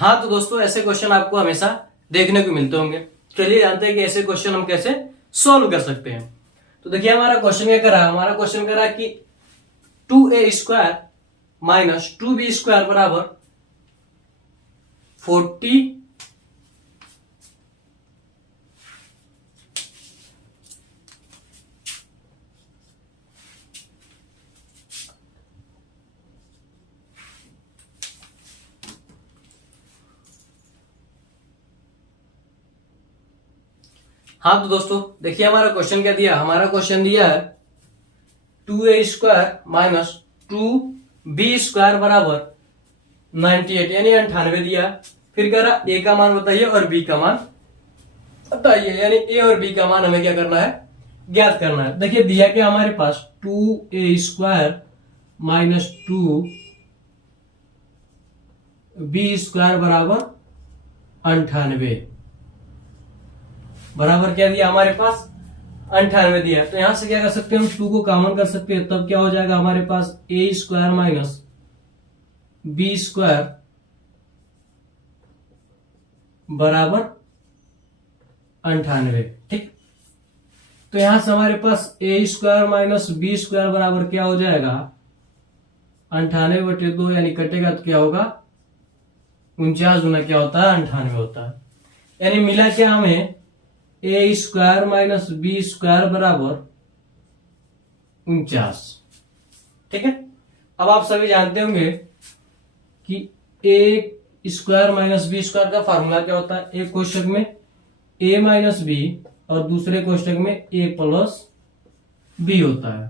हाँ तो दोस्तों, ऐसे क्वेश्चन आपको हमेशा देखने को मिलते होंगे। चलिए जानते हैं कि ऐसे क्वेश्चन हम कैसे सॉल्व कर सकते हैं। तो देखिए हमारा क्वेश्चन क्या करा, हमारा क्वेश्चन करा कि 2a² माइनस 2b² बराबर 40। हाँ तो दोस्तों देखिए हमारा क्वेश्चन क्या दिया, हमारा क्वेश्चन दिया है 2a² माइनस 2b² बराबर 98 यानी 98 दिया। फिर कह रहा a का मान बताइए और b का मान बताइए, यानी a और b का मान हमें क्या करना है, ज्ञात करना है। देखिए दिया क्या हमारे पास 2a² माइनस 2b² बराबर 98 बराबर क्या दिया हमारे पास 98 दिया। तो यहां से क्या कर सकते हैं, हम 2 को कॉमन कर सकते हैं, तब क्या हो जाएगा हमारे पास a² माइनस b² बराबर 98। ठीक, तो यहां से हमारे पास a² माइनस b² बराबर क्या हो जाएगा 98/2, यानी कटेगा तो क्या होगा 49 गुना क्या होता है 98 होता है। यानी मिला क्या हमें a² माइनस b² बराबर 49। ठीक है, अब आप सभी जानते होंगे कि a² माइनस b² का फॉर्मूला क्या होता है। एक कोष्टक में a माइनस b और दूसरे कोष्टक में a प्लस b होता है।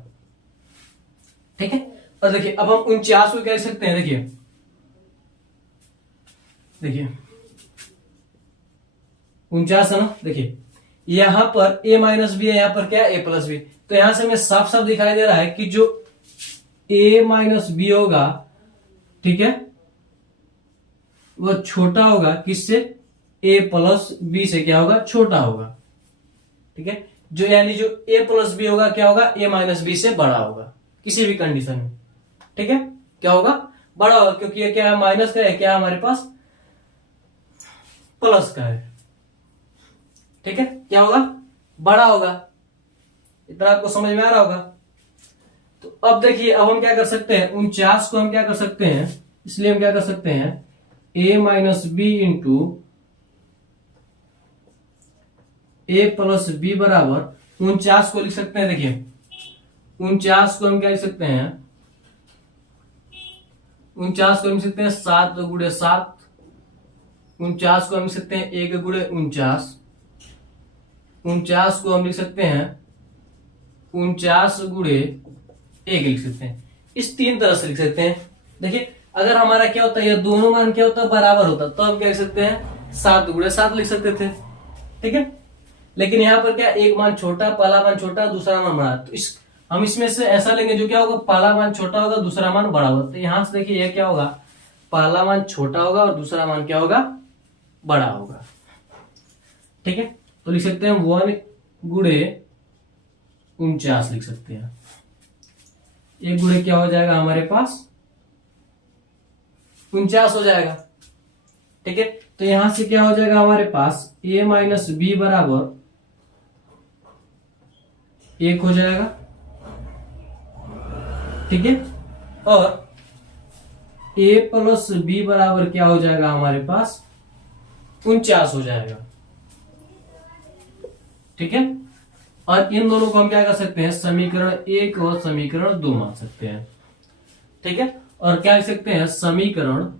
ठीक है, और देखिए अब हम 49 को क्या लिख सकते हैं, देखिए 49 है ना। देखिए यहां पर a माइनस बी है, यहां पर क्या है a प्लस बी। तो यहां से हमें साफ साफ दिखाई दे रहा है कि जो a माइनस बी होगा, ठीक है, वह छोटा होगा किससे, a प्लस बी से क्या होगा, छोटा होगा। ठीक है, जो यानी जो a प्लस बी होगा क्या होगा, a माइनस बी से बड़ा होगा किसी भी कंडीशन में। ठीक है, क्या होगा, बड़ा होगा, क्योंकि ये क्या है माइनस का है, क्या हमारे पास प्लस का है। ठीक है, क्या होगा, बड़ा होगा। इतना आपको समझ में आ रहा होगा। तो अब देखिए अब हम क्या कर सकते हैं, 49 को हम क्या कर सकते हैं, इसलिए हम क्या कर सकते हैं a minus B into a plus B बराबर 49 को लिख सकते हैं। देखिए 49 को हम क्या लिख सकते हैं, 49 को हम लिख सकते हैं 7 गुणे 7। 49 को हम लिख सकते हैं 1 गुणे 49। 49 को हम लिख सकते हैं 49 गुणे 1 लिख सकते हैं। इस तीन तरह से लिख सकते हैं। देखिए अगर हमारा क्या होता है, ये दोनों मान क्या होता है, बराबर होता, तो हम क्या लिख सकते हैं 7 गुणे 7 लिख सकते थे। ठीक है, लेकिन यहाँ पर क्या एक मान छोटा, पहला मान छोटा, दूसरा मान बड़ा। तो हम इसमें से ऐसा लेंगे जो क्या होगा, पहला मान छोटा होगा, दूसरा मान बड़ा होगा। तो यहां से देखिए यह क्या होगा, पहला मान छोटा होगा और दूसरा मान क्या होगा, बड़ा होगा। ठीक है, तो लिख सकते हैं 1 गुणे 49 लिख सकते हैं। 1 गुणे क्या हो जाएगा हमारे पास 49 हो जाएगा। ठीक है, तो यहां से क्या हो जाएगा हमारे पास a माइनस बी बराबर 1 हो जाएगा। ठीक है, और a प्लस बी बराबर क्या हो जाएगा हमारे पास 49 हो जाएगा। ठीक है, और इन दोनों को हम क्या कर सकते हैं, समीकरण 1 और समीकरण 2 मान सकते हैं। ठीक है, और क्या लिख सकते हैं, समीकरण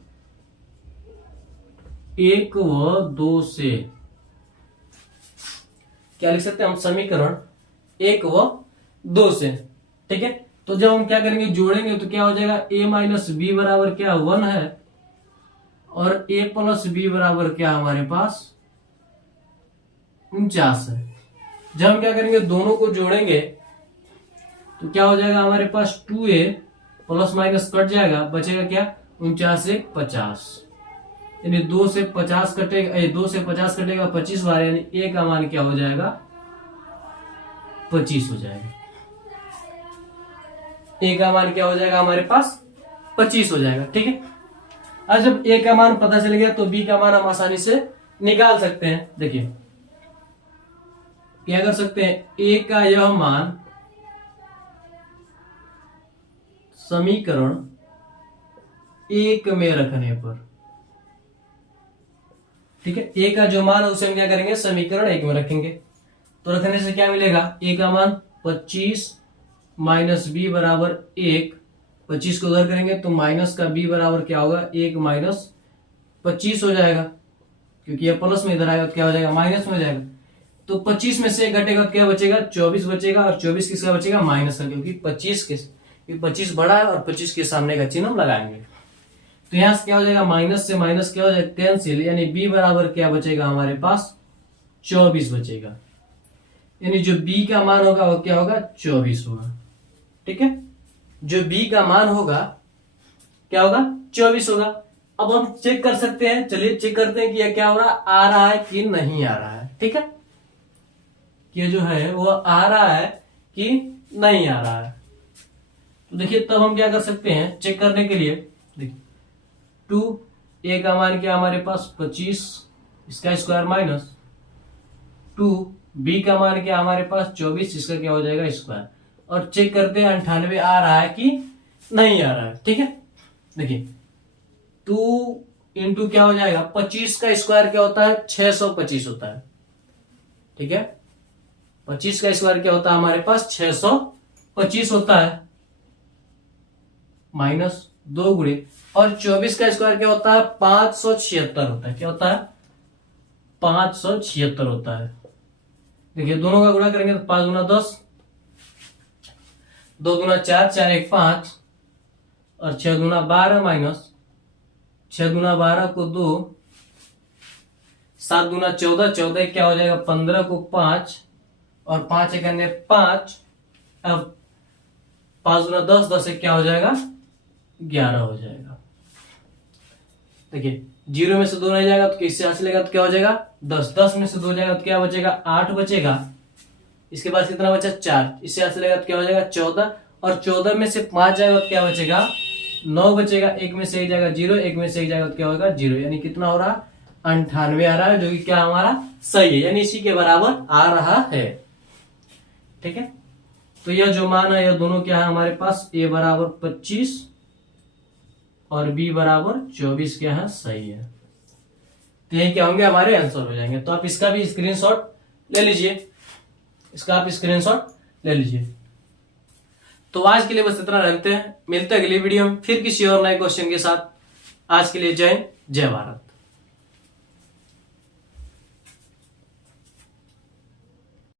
1 व 2 से क्या लिख सकते हैं हम, समीकरण 1 व 2 से। ठीक है, तो जब हम क्या करेंगे, जोड़ेंगे तो क्या हो जाएगा, a माइनस बी बराबर क्या 1 है और a प्लस बी बराबर क्या हमारे पास 49 है। जब हम क्या करेंगे, दोनों को जोड़ेंगे तो क्या हो जाएगा हमारे पास 2a प्लस माइनस कट जाएगा, बचेगा क्या 49 से 50, यानी 2 से 50 कटेगा, 2 से 50 कटेगा 25 बार, यानी a का मान क्या हो जाएगा 25 हो जाएगा। a का मान क्या हो जाएगा हमारे पास 25 हो जाएगा। ठीक है, अब जब ए का मान पता चल गया तो बी का मान हम आसानी से निकाल सकते हैं। देखिए क्या कर सकते हैं, ए का यह मान समीकरण 1 में रखने पर, ठीक है, ए का जो मान है उसे हम क्या करेंगे, समीकरण 1 में रखेंगे। तो रखने से क्या मिलेगा, ए का मान 25 माइनस बी बराबर 1, 25 को उधर करेंगे तो माइनस का बी बराबर क्या होगा, 1 माइनस 25 हो जाएगा, क्योंकि ये प्लस में इधर आएगा तो क्या हो जाएगा, माइनस में हो जाएगा। तो 25 में से 1 घटेगा तो क्या बचेगा, 24 बचेगा, और 24 किसका बचेगा, माइनस का, क्योंकि 25 बड़ा है और 25 के सामने का चिन्ह हम लगाएंगे। तो यहां से क्या हो जाएगा, माइनस से माइनस क्या हो जाएगा, कैंसिल, यानी बी बराबर क्या बचेगा हमारे पास, 24 बचेगा। यानी जो बी का मान होगा वो क्या होगा, 24 होगा। ठीक है, जो बी का मान होगा क्या होगा, 24 होगा। अब हम चेक कर सकते हैं, चलिए चेक करते हैं कि यह क्या हो रहा है, आ रहा है कि नहीं आ रहा है। ठीक है, ये जो है वो आ रहा है कि नहीं आ रहा है। तो देखिए तब हम क्या कर सकते हैं चेक करने के लिए, देखिए 2 ए का मान क्या हमारे पास 25, इसका स्क्वायर माइनस 2 बी का मान क्या हमारे पास 24, इसका क्या हो जाएगा स्क्वायर, और चेक करते हैं 98 आ रहा है कि नहीं आ रहा है। ठीक है, देखिए 2 इंटू क्या हो जाएगा, 25 का स्क्वायर क्या होता है, 625 होता है। ठीक है, 25 का स्क्वायर क्या होता है हमारे पास, 625 होता है, माइनस 2 गुणे, और 24 का स्क्वायर क्या होता है, 576 होता है। क्या होता है, 576 होता है। देखिए दोनों का गुणा करेंगे तो 5 गुना 10, 2 गुना 4, 4 1 5, और 6 गुना 12 माइनस 6 गुना 12 को 2, 7 गुना 14, 14 क्या हो जाएगा 15 को 5, और 5 एक अन्य 5, अब 5 गुना 10, 10 एक क्या हो जाएगा 11 हो जाएगा। देखिए 0 में से 2 नहीं जाएगा तो किससे हासिल लेगा तो क्या हो जाएगा 10, 10 में से 2 जाएगा तो क्या बचेगा 8 बचेगा। इसके बाद कितना बचा 4, इससे हासिल लेगा तो क्या हो जाएगा 14, और 14 में से 5 जाएगा तो क्या बचेगा 9 बचेगा। 1 में से 1 जाएगा 0, 1 में से 1 जाएगा तो क्या होगा 0, यानी कितना हो रहा 98 आ रहा है, जो कि क्या हमारा सही है, यानी इसी के बराबर आ रहा है। ठीक है, तो यह जो मान है यह दोनों क्या है हमारे पास, ए बराबर 25 और बी बराबर 24 क्या है, सही है। तो यही क्या होंगे हमारे आंसर हो जाएंगे। तो आप इसका भी स्क्रीनशॉट ले लीजिए, इसका आप स्क्रीनशॉट ले लीजिए। तो आज के लिए बस इतना रहते हैं, मिलते हैं अगली वीडियो में फिर किसी और नए क्वेश्चन के साथ। आज के लिए जय हिंद, जय भारत।